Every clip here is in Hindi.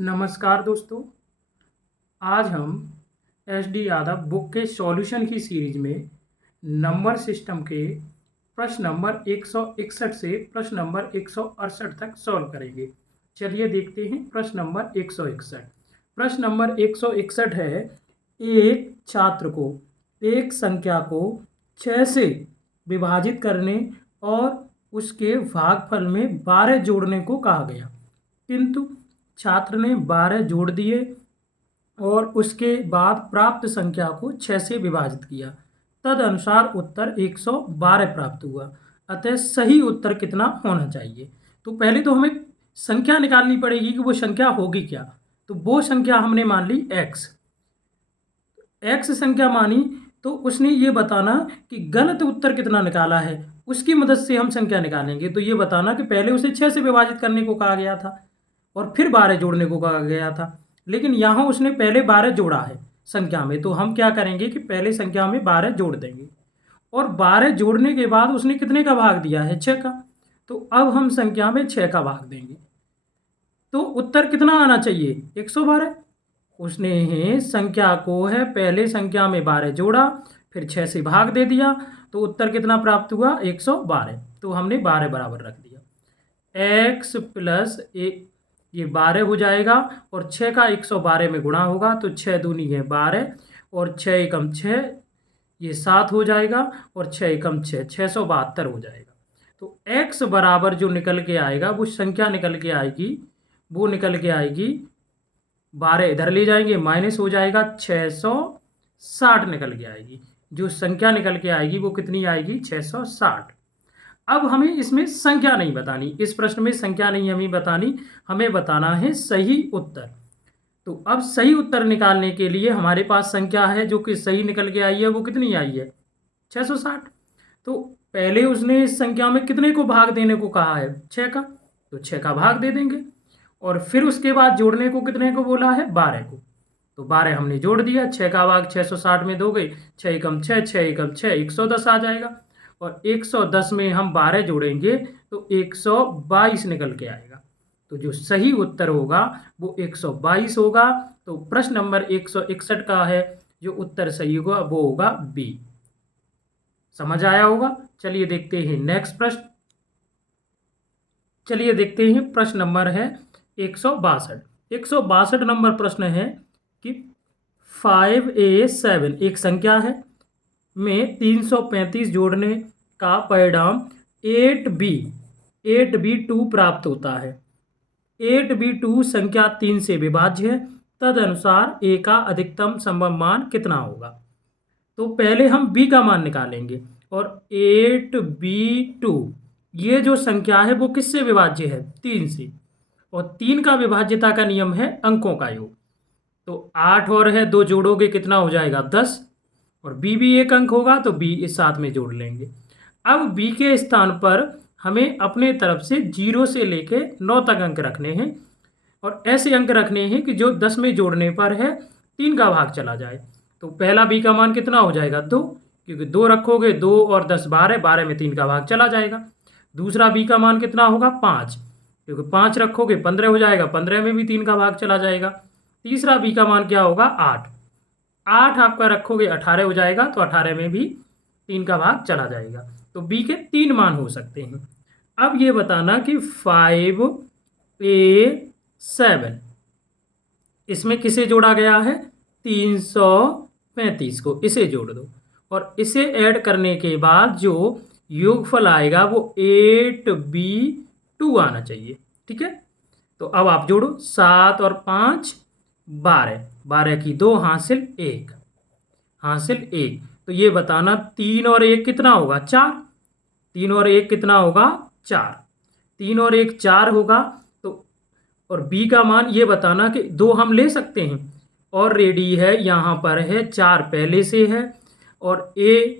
नमस्कार दोस्तों। आज हम एस डी यादव बुक के सॉल्यूशन की सीरीज में नंबर सिस्टम के प्रश्न नंबर 161 से प्रश्न नंबर 168 तक सॉल्व करेंगे। चलिए देखते हैं प्रश्न नंबर 161। प्रश्न नंबर 161 है, एक छात्र को एक संख्या को 6 से विभाजित करने और उसके भागफल में 12 जोड़ने को कहा गया, किंतु छात्र ने 12 जोड़ दिए और उसके बाद प्राप्त संख्या को 6 से विभाजित किया। तदनुसार उत्तर 112 प्राप्त हुआ। अतः सही उत्तर कितना होना चाहिए? तो पहले तो हमें संख्या निकालनी पड़ेगी कि वो संख्या होगी क्या। तो वो संख्या हमने मान ली एक्स संख्या मानी, तो उसने ये बताना कि गलत उत्तर कितना निकाला है, उसकी मदद से हम संख्या निकालेंगे। तो ये बताना कि पहले उसे 6 से विभाजित करने को कहा गया था और फिर 12 जोड़ने को कहा गया था, लेकिन यहाँ उसने पहले 12 जोड़ा है संख्या में। तो हम क्या करेंगे कि पहले संख्या में 12 जोड़ देंगे और 12 जोड़ने के बाद उसने कितने का भाग दिया है? 6 का। तो अब हम संख्या में 6 का भाग देंगे तो उत्तर कितना आना चाहिए? 112। उसने संख्या को है पहले संख्या में 12 जोड़ा, फिर 6 से भाग दे दिया, तो उत्तर कितना प्राप्त हुआ? 112। तो हमने 12 बराबर रख दिया। x प्लस ये 12 हो जाएगा और 6 का 112 में गुणा होगा, तो 6 दूनी है 12 और 6 एकम 6, ये 7 हो जाएगा और 6 एकम 6, 672 हो जाएगा। तो x बराबर जो निकल के आएगा वो संख्या निकल के आएगी, वो निकल के आएगी 12 इधर ले जाएंगे माइनस हो जाएगा 660 निकल के आएगी। जो संख्या निकल के आएगी वो कितनी आएगी? 660। अब हमें इसमें संख्या नहीं बतानी, इस प्रश्न में संख्या नहीं हमें बतानी, हमें बताना है सही उत्तर। तो अब सही उत्तर निकालने के लिए हमारे पास संख्या है जो कि सही निकल के आई है, वो कितनी आई है? 660। तो पहले उसने इस संख्या में कितने को भाग देने को कहा है? 6 का। तो 6 का भाग दे देंगे और फिर उसके बाद जोड़ने को कितने को बोला है? 12 को। तो 12 हमने जोड़ दिया, 6 का भाग 660 में दोगे, 6 एकम 6, 6 एकम 6, 110 आ जाएगा और 110 में हम 12 जोड़ेंगे तो 122 निकल के आएगा। तो जो सही उत्तर होगा वो 122 होगा। तो प्रश्न नंबर 161 का है जो उत्तर सही होगा वो होगा बी। समझ आया होगा। चलिए देखते हैं नेक्स्ट प्रश्न। चलिए देखते हैं प्रश्न नंबर है 162। 162 नंबर प्रश्न है कि 5a7 एक संख्या है में 335 जोड़ने का परिणाम 8b2 प्राप्त होता है। 8b2 संख्या 3 से विभाज्य है, तदनुसार a का अधिकतम संभव मान कितना होगा? तो पहले हम b का मान निकालेंगे और 8b2 ये जो संख्या है वो किससे विभाज्य है? 3 से, और 3 का विभाज्यता का नियम है अंकों का योग। तो 8 और है, 2 जोड़ोगे कितना हो जाएगा? 10, और b भी एक अंक होगा तो b इस साथ में जोड़ लेंगे। अब b के स्थान पर हमें अपने तरफ से 0 से लेके 9 तक अंक रखने हैं और ऐसे अंक रखने हैं कि जो 10 में जोड़ने पर है 3 का भाग चला जाए। तो पहला b का मान कितना हो जाएगा? 2, क्योंकि 2 रखोगे 2 और 10 12, 12 में 3 का भाग चला जाएगा। दूसरा b का मान कितना होगा? 5, क्योंकि 5 रखोगे 15 हो जाएगा, 15 में भी 3 का भाग चला जाएगा। तीसरा b का मान क्या होगा? 8, 8 आपका रखोगे 18 हो जाएगा, तो 18 में भी 3 का भाग चला जाएगा। तो b के 3 मान हो सकते हैं। अब ये बताना कि 5a7 इसमें किसे जोड़ा गया है? 335 को, इसे जोड़ दो और इसे ऐड करने के बाद जो योगफल आएगा वो 8b2 आना चाहिए। ठीक है, तो अब आप जोड़ो, 7 और 5 12, 12 की 2 हासिल 1, हासिल 1। तो ये बताना 3 और 1 कितना होगा? 4। 3 और 1 कितना होगा? 4। 3 और 1 4 होगा। तो और b का मान ये बताना कि 2 हम ले सकते हैं और रेडी है, यहाँ पर है 4 पहले से है और a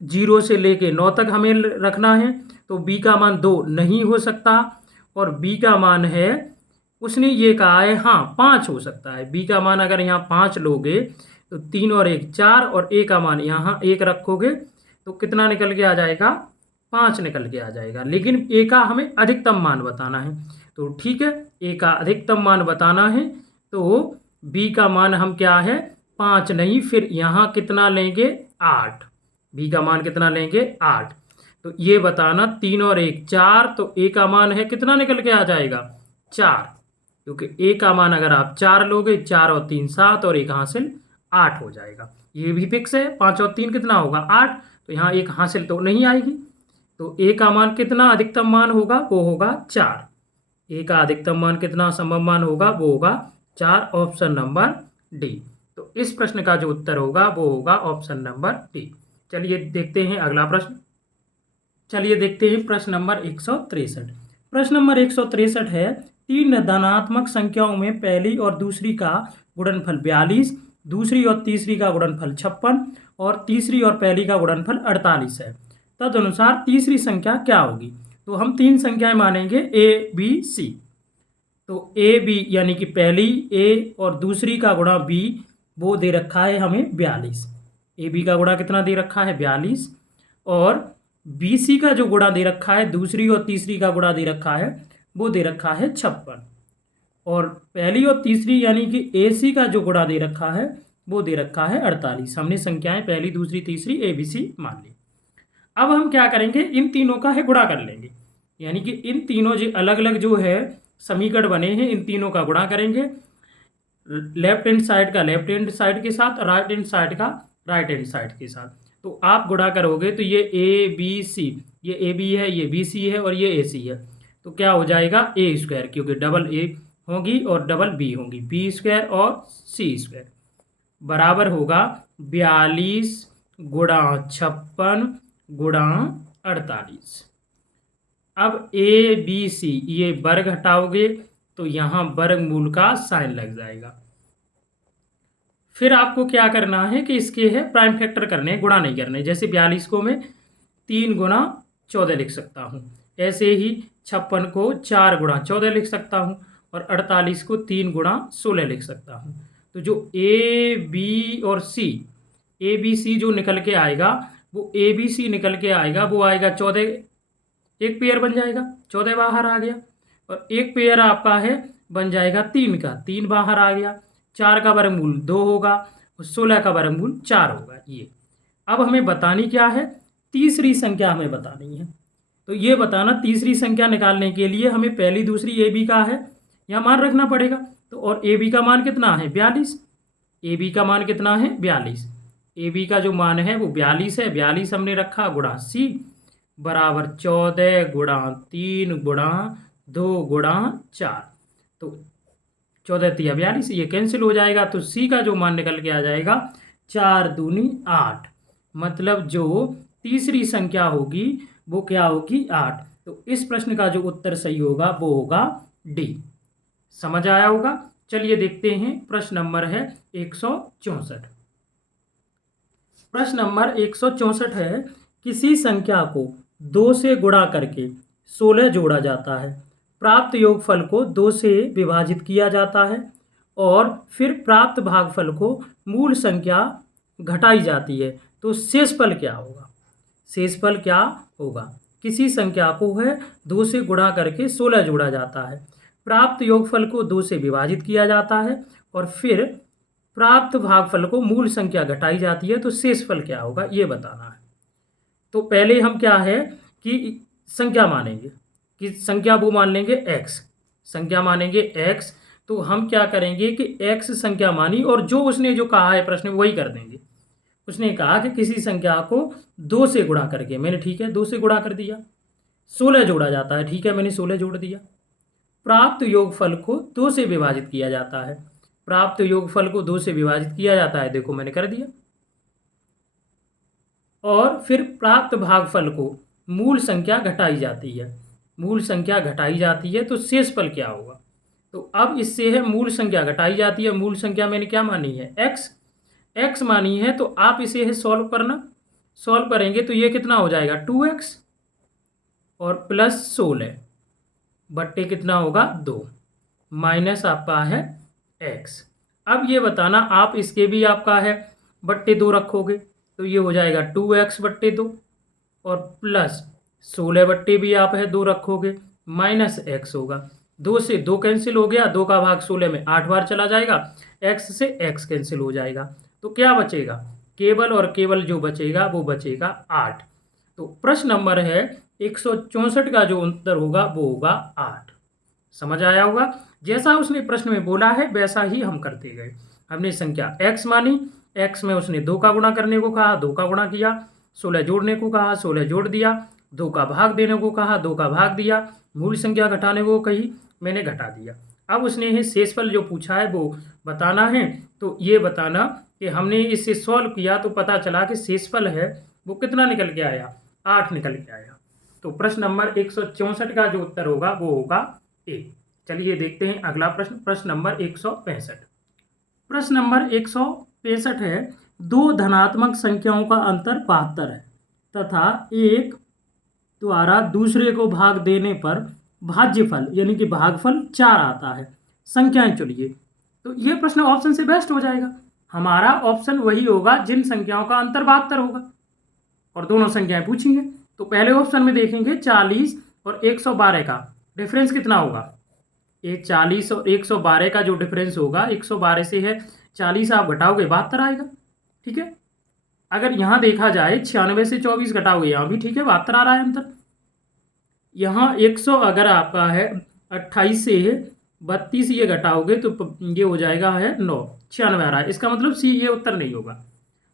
0 से लेके 9 तक हमें रखना है, तो b का मान 2 नहीं हो सकता और b का मान है, उसने ये कहा है हाँ 5 हो सकता है। b का मान अगर यहाँ 5 लोगे तो 3 और 1 4 और a का मान यहाँ 1 रखोगे तो कितना निकल के आ जाएगा? 5 निकल के आ जाएगा। लेकिन a का हमें अधिकतम मान बताना है, तो ठीक है, ए का अधिकतम मान बताना है, तो बी का मान हम क्या है 5 नहीं, फिर यहाँ कितना लेंगे 8। बी का मान कितना लेंगे 8। तो ये बताना 3 और 1 4, तो ए का मान है कितना निकल के आ जाएगा 4, क्योंकि ए का मान अगर आप 4 लोगे 4 और 3 7 और एक हासिल 8 हो जाएगा। ये भी फिक्स है, 5 और 3 कितना होगा 8, तो यहाँ एक हासिल तो नहीं आएगी। तो ए का मान कितना अधिकतम मान होगा, वो होगा 4। ए का अधिकतम मान कितना संभव मान होगा, वो होगा 4, ऑप्शन नंबर डी। तो इस प्रश्न का जो उत्तर होगा वो होगा ऑप्शन नंबर डी। चलिए देखते हैं अगला प्रश्न। चलिए देखते हैं प्रश्न नंबर 163। प्रश्न नंबर 163 है, 3 धनात्मक संख्याओं में पहली और दूसरी का गुणनफल 42, दूसरी और तीसरी का गुणनफल 56 और तीसरी और पहली का गुणनफल 48 है। तदनुसार तीसरी संख्या क्या होगी। तो हम 3 संख्याएं मानेंगे ए बी सी। तो ए बी यानी कि पहली ए और दूसरी का गुणा बी, वो दे रखा है हमें 42। ए बी का गुणा कितना दे रखा है 42, और बी सी का जो गुणा दे रखा है दूसरी और तीसरी का गुणा दे रखा है वो दे रखा है 56, और पहली और तीसरी यानी कि ए सी का जो गुणा दे रखा है वो दे रखा है 48। हमने संख्याएं पहली दूसरी तीसरी ए बी सी मान ली। अब हम क्या करेंगे, इन तीनों का है गुणा कर लेंगे, यानी कि इन तीनों जो अलग अलग जो है समीकरण बने हैं इन तीनों का गुणा करेंगे। लेफ्ट हैंड साइड का लेफ्ट हैंड साइड के साथ, राइट हैंड साइड का राइट हैंड साइड के साथ। तो आप गुणा करोगे तो ये ए बी सी, ये ए बी है, ये बी सी है और ये ए सी है, तो क्या हो जाएगा ए स्क्वायर, क्योंकि डबल ए होगी और डबल बी होगी, बी स्क्वायर और सी स्क्वायर बराबर होगा 42 गुणा 56 गुणा 48। अब ए बी सी ये वर्ग हटाओगे तो यहाँ वर्गमूल का साइन लग जाएगा। फिर आपको क्या करना है कि इसके है प्राइम फैक्टर करने, गुणा नहीं करने। जैसे 42 को मैं 3 गुणा 14 लिख सकता हूँ, ऐसे ही 56 को 4 गुणा 14 लिख सकता हूँ, और 48 को 3 गुणा 16 लिख सकता हूँ। तो जो ए बी और सी, ए बी सी जो निकल के आएगा वो ए बी सी निकल के आएगा, वो आएगा 14, एक पेयर बन जाएगा, 14 बाहर आ गया, और एक पेयर आपका है बन जाएगा 3 का, 3 बाहर आ गया, 4 का वर्गमूल 2 होगा और 16 का वर्गमूल 4 होगा। ये अब हमें बतानी क्या है, तीसरी संख्या हमें बतानी है। तो ये बताना तीसरी संख्या निकालने के लिए हमें पहली दूसरी ए बी का है यहाँ मान रखना पड़ेगा। तो और ए बी का मान कितना है 42, ए बी का मान कितना है 42, ए बी का जो मान है वो 42 है, 42 हमने रखा गुणा सी बराबर 14 गुणा 3 गुणा 2 गुणा 4, तो 14 तिया 42, ये कैंसिल हो जाएगा। तो सी का जो मान निकल के आ जाएगा 4 दूनी 8, मतलब जो तीसरी संख्या होगी वो क्या होगी 8। तो इस प्रश्न का जो उत्तर सही होगा वो होगा डी। समझ आया होगा। चलिए देखते हैं प्रश्न नंबर है 164। प्रश्न नंबर 164 है, किसी संख्या को 2 से गुणा करके 16 जोड़ा जाता है, प्राप्त योगफल को 2 से विभाजित किया जाता है और फिर प्राप्त भागफल को मूल संख्या घटाई जाती है, तो शेषफल क्या होगा। शेषफल क्या होगा, किसी संख्या को है 2 से गुणा करके 16 जोड़ा जाता है, प्राप्त योगफल को 2 से विभाजित किया जाता है और फिर प्राप्त भागफल को मूल संख्या घटाई जाती है, तो शेषफल क्या होगा ये बताना है। तो पहले हम क्या है कि संख्या मानेंगे, कि संख्या वो मान लेंगे x, संख्या मानेंगे x। तो हम क्या करेंगे कि x संख्या मानी और जो उसने जो कहा है प्रश्न में वही कर देंगे। उसने कहा कि किसी संख्या को 2 से गुणा करके, मैंने ठीक है 2 से गुणा कर दिया, 16 जोड़ा जाता है, ठीक है मैंने 16 जोड़ दिया। प्राप्त योगफल को 2 से विभाजित किया जाता है, प्राप्त योगफल को 2 से विभाजित किया जाता है, देखो मैंने कर दिया। और फिर प्राप्त भागफल को मूल संख्या घटाई जाती है, मूल संख्या घटाई जाती है, तो शेषफल क्या होगा। तो अब इससे है मूल संख्या घटाई जाती है, मूल संख्या मैंने क्या मानी है x मानी है, तो आप इसे है सॉल्व करना, सॉल्व करेंगे तो ये कितना हो जाएगा 2x और प्लस 16 बट्टे कितना होगा 2 माइनस आपका है x। अब ये बताना आप इसके भी आपका है बट्टे 2 रखोगे तो ये हो जाएगा 2x बट्टे 2 और प्लस 16 बट्टे भी आप है 2 रखोगे माइनस x होगा। 2 से 2 कैंसिल हो गया, 2 का भाग 16 में 8 बार चला जाएगा, x से x कैंसिल हो जाएगा, तो क्या बचेगा, केवल और केवल जो बचेगा वो बचेगा 8। तो प्रश्न नंबर है 164 का जो उत्तर होगा वो होगा 8। समझ आया होगा। जैसा उसने प्रश्न में बोला है वैसा ही हम करते गए। हमने संख्या x मानी, x में उसने 2 का गुणा करने को कहा, 2 का गुणा किया, 16 जोड़ने को कहा, 16 जोड़ दिया, 2 का भाग देने को कहा, 2 का भाग दिया, मूल संख्या घटाने को कही, मैंने घटा दिया। अब उसने ये शेषफल जो पूछा है वो बताना है। तो ये बताना कि हमने इसे सॉल्व किया तो पता चला कि शेषफल है वो कितना निकल के आया, 8 निकल के आया। तो प्रश्न नंबर 164 का जो उत्तर होगा वो होगा ए। चलिए देखते हैं अगला प्रश्न, प्रश्न नंबर 165। प्रश्न नंबर 165 है, दो धनात्मक संख्याओं का अंतर 72 है तथा एक द्वारा दूसरे को भाग देने पर भाज्यफल यानी कि भागफल 4 आता है, संख्याएं चुनिए। तो ये प्रश्न ऑप्शन से बेस्ट हो जाएगा। हमारा ऑप्शन वही होगा जिन संख्याओं का अंतर 72 होगा और दोनों संख्याएं पूछेंगे। तो पहले ऑप्शन में देखेंगे 40 और 112 का डिफरेंस कितना होगा। ये 40 और 112 का जो डिफरेंस होगा, 112 से है 40 आप घटाओगे 72 आएगा, ठीक है। अगर यहाँ देखा जाए 96 से 24 घटाओगे यहाँ भी ठीक है, 72 आ रहा है अंतर। यहाँ 100 अगर आपका है 28 से 32 ये घटाओगे तो ये हो जाएगा है 9, 96 आ रहा है। इसका मतलब सी ये उत्तर नहीं होगा।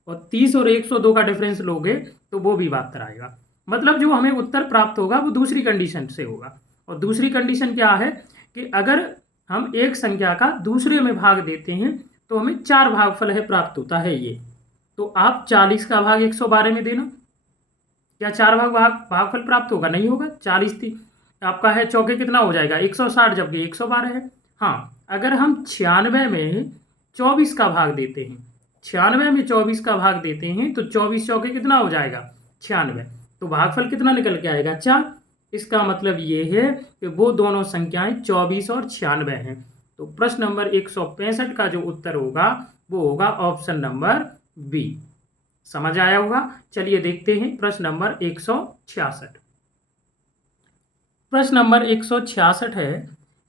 और 30 और 102 का डिफरेंस लोगे तो वो भी 72 आएगा। मतलब जो हमें उत्तर प्राप्त होगा वो दूसरी कंडीशन से होगा। और दूसरी कंडीशन क्या है कि अगर हम एक संख्या का दूसरे में भाग देते हैं तो हमें 4 भागफल है प्राप्त होता है ये। तो आप 40 का भाग 112 में देना, क्या 4 भागफल प्राप्त होगा, नहीं होगा। 40 थी आपका है चौके कितना हो जाएगा 160, जबकि 112 है। हाँ, अगर हम 96 में 24 का भाग देते हैं, 96 में 24 का भाग देते हैं तो 24 चौके कितना हो जाएगा 96, तो भागफल कितना निकल के आएगा 4। इसका मतलब ये है कि वो दोनों संख्याएं 24 और 96 हैं। तो प्रश्न नंबर 165 का जो उत्तर होगा वो होगा ऑप्शन नंबर बी। समझ आया होगा। चलिए देखते हैं प्रश्न नंबर 166। प्रश्न नंबर 166 है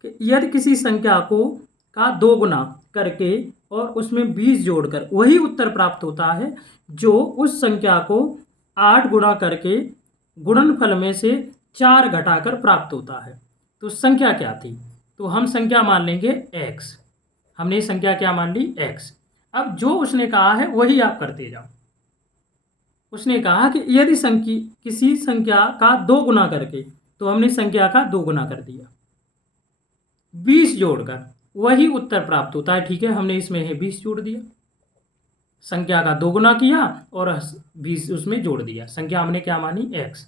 कि यदि किसी संख्या को का 2 गुना करके और उसमें 20 जोड़कर वही उत्तर प्राप्त होता है जो उस संख्या को 8 गुणा करके गुणनफल में से 4 घटाकर प्राप्त होता है, तो संख्या क्या थी। तो हम संख्या मान लेंगे x। हमने संख्या क्या मान ली x। अब जो उसने कहा है वही आप करते जाओ। उसने कहा कि यदि किसी संख्या का 2 गुना करके, तो हमने संख्या का 2 गुना कर दिया, 20 जोड़कर वही उत्तर प्राप्त होता है, ठीक है। हमने इसमें है 20 जोड़ दिया, संख्या का 2 गुना किया और 20 उसमें जोड़ दिया, संख्या हमने क्या मानी x।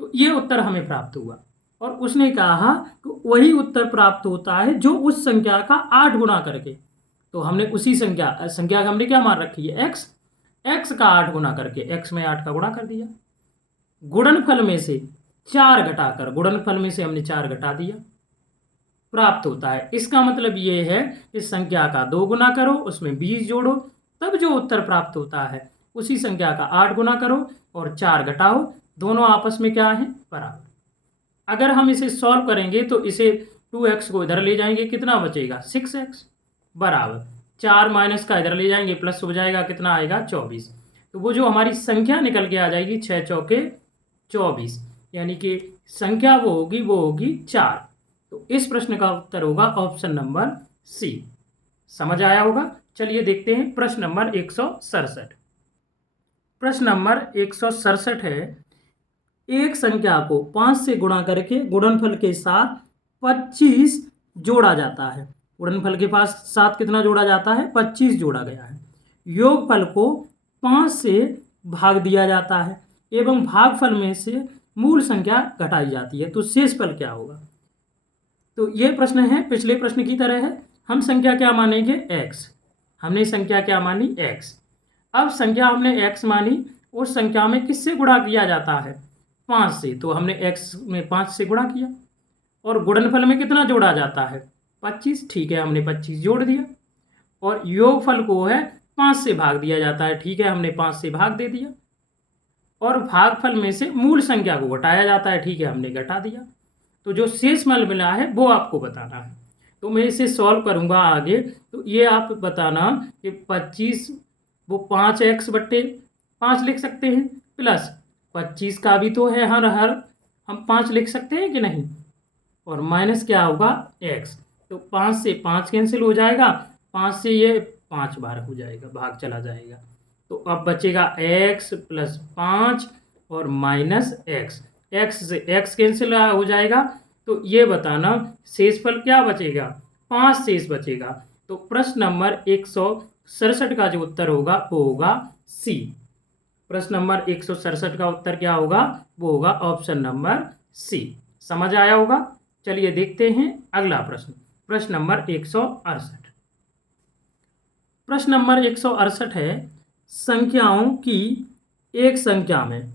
तो ये उत्तर हमें प्राप्त हुआ। और उसने कहा कि वही उत्तर प्राप्त होता है जो उस संख्या का 8 गुना करके, तो हमने उसी संख्या का हमने क्या मान रखी है x का 8 गुना करके x में 8 का गुणा कर दिया, गुणनफल में से 4 घटाकर, गुणनफल में से हमने 4 घटा दिया, प्राप्त होता है। इसका मतलब ये है कि संख्या का 2 गुना करो, उसमें 20 जोड़ो, तब जो उत्तर प्राप्त होता है उसी संख्या का 8 गुना करो और 4 घटाओ, दोनों आपस में क्या है बराबर। अगर हम इसे सॉल्व करेंगे तो इसे 2x को इधर ले जाएंगे, कितना बचेगा 6x, बराबर 4 माइनस का इधर ले जाएंगे प्लस हो जाएगा, कितना आएगा 24। तो वो जो हमारी संख्या निकल के आ जाएगी 6 चौके 24, यानी कि संख्या वो होगी 4। तो इस प्रश्न का उत्तर होगा ऑप्शन नंबर सी। समझ आया होगा। चलिए देखते हैं प्रश्न नंबर 167। प्रश्न नंबर 167 है, एक संख्या को 5 से गुणा करके गुणनफल के साथ 25 जोड़ा जाता है। गुणनफल के पास साथ कितना जोड़ा जाता है 25 जोड़ा गया है। योगफल को 5 से भाग दिया जाता है एवं भागफल में से मूल संख्या घटाई जाती है, तो शेषफल क्या होगा। तो ये प्रश्न है पिछले प्रश्न की तरह है। हम संख्या क्या मानेंगे x। हमने संख्या क्या मानी x। अब संख्या हमने x मानी, उस संख्या में किससे गुणा किया जाता है 5 से, तो हमने x में 5 से गुणा किया। और गुणनफल में कितना जोड़ा जाता है 25, ठीक है, हमने 25 जोड़ दिया। और योगफल को है 5 से भाग दिया जाता है, ठीक है, हमने 5 से भाग दे दिया। और भागफल में से मूल संख्या को घटाया जाता है, ठीक है, हमने घटा दिया। तो जो शेष मान मिला है वो आपको बताना है। तो मैं इसे सॉल्व करूँगा आगे। तो ये आप बताना कि 25 वो 5x/5 लिख सकते हैं, प्लस 25 का भी तो है हर हर हम 5 लिख सकते हैं कि नहीं, और माइनस क्या होगा x। तो 5 से 5 कैंसिल हो जाएगा, 5 से ये 5 बार हो जाएगा, भाग चला जाएगा। तो अब बचेगा x + 5 और माइनस x। x से x कैंसिल हो जाएगा। तो ये बताना शेषफल क्या बचेगा, 5 शेष बचेगा। तो प्रश्न नंबर 167 का जो उत्तर होगा वो होगा सी। प्रश्न नंबर 167 का उत्तर क्या होगा, वो होगा ऑप्शन नंबर सी। समझ आया होगा। चलिए देखते हैं अगला प्रश्न, प्रश्न नंबर 168। प्रश्न नंबर 168 है, संख्याओं की एक संख्या में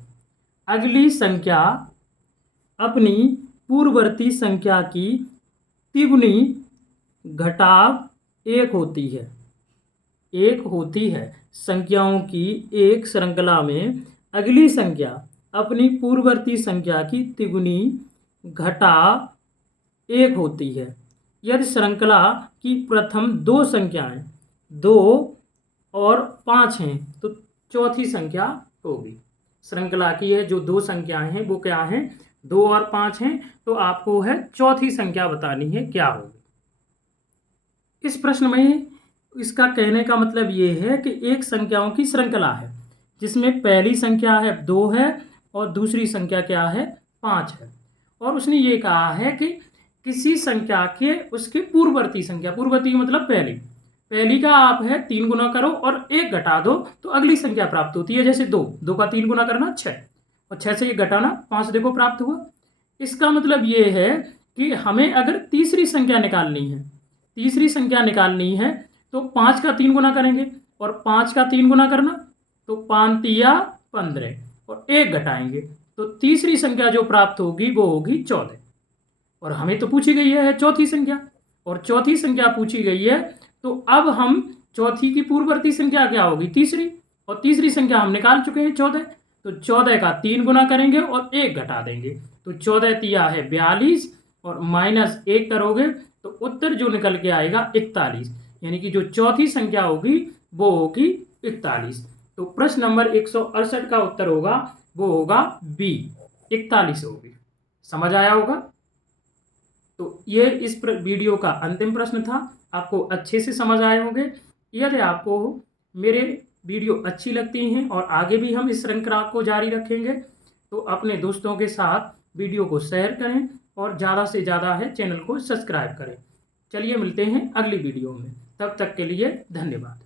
अगली संख्या अपनी पूर्ववर्ती संख्या की तिगुनी घटाव एक होती है। संख्याओं की एक श्रृंखला में अगली संख्या अपनी पूर्ववर्ती संख्या की तिगुनी घटाव एक होती है यदि श्रृंखला की प्रथम दो संख्याएं 2 और 5 हैं तो चौथी संख्या होगी। श्रृंखला की है जो दो संख्याएं हैं वो क्या हैं, 2 और 5 हैं। तो आपको है चौथी संख्या बतानी है क्या होगी। इस प्रश्न में इसका कहने का मतलब ये है कि एक संख्याओं की श्रृंखला है जिसमें पहली संख्या है 2 है और दूसरी संख्या क्या है 5 है, और उसने ये कहा है कि किसी संख्या के उसके पूर्ववर्ती संख्या, पूर्ववर्ती मतलब पहली का आप है 3 गुना करो और 1 घटा दो तो अगली संख्या प्राप्त होती है। जैसे 2 का 3 गुना करना 6 और 6 से 1 घटाना 5 देखो प्राप्त हुआ। इसका मतलब ये है कि हमें अगर तीसरी संख्या निकालनी है तो 5 का 3 गुना करेंगे और 5 का 3 गुना करना तो 5 तिया 15 और 1 घटाएंगे तो तीसरी संख्या जो प्राप्त होगी वो होगी 14। और हमें तो पूछी गई है चौथी संख्या, और चौथी संख्या पूछी गई है तो अब हम चौथी की पूर्ववर्ती संख्या क्या होगी तीसरी, और तीसरी संख्या हम निकाल चुके हैं 14। तो 14 का 3 गुना करेंगे और 1 घटा देंगे तो 14 तिया है 42 और -1 करोगे तो उत्तर जो निकल के आएगा 41, यानी कि जो चौथी संख्या होगी वो होगी 41। तो प्रश्न नंबर 168 का उत्तर होगा वो होगा बी, 41 होगी। समझ आया होगा। तो ये इस वीडियो का अंतिम प्रश्न था, आपको अच्छे से समझ आए होंगे। यदि आपको मेरे वीडियो अच्छी लगती हैं और आगे भी हम इस श्रृंखला को जारी रखेंगे तो अपने दोस्तों के साथ वीडियो को शेयर करें और ज़्यादा से ज़्यादा है चैनल को सब्सक्राइब करें। चलिए मिलते हैं अगली वीडियो में, तब तक के लिए धन्यवाद।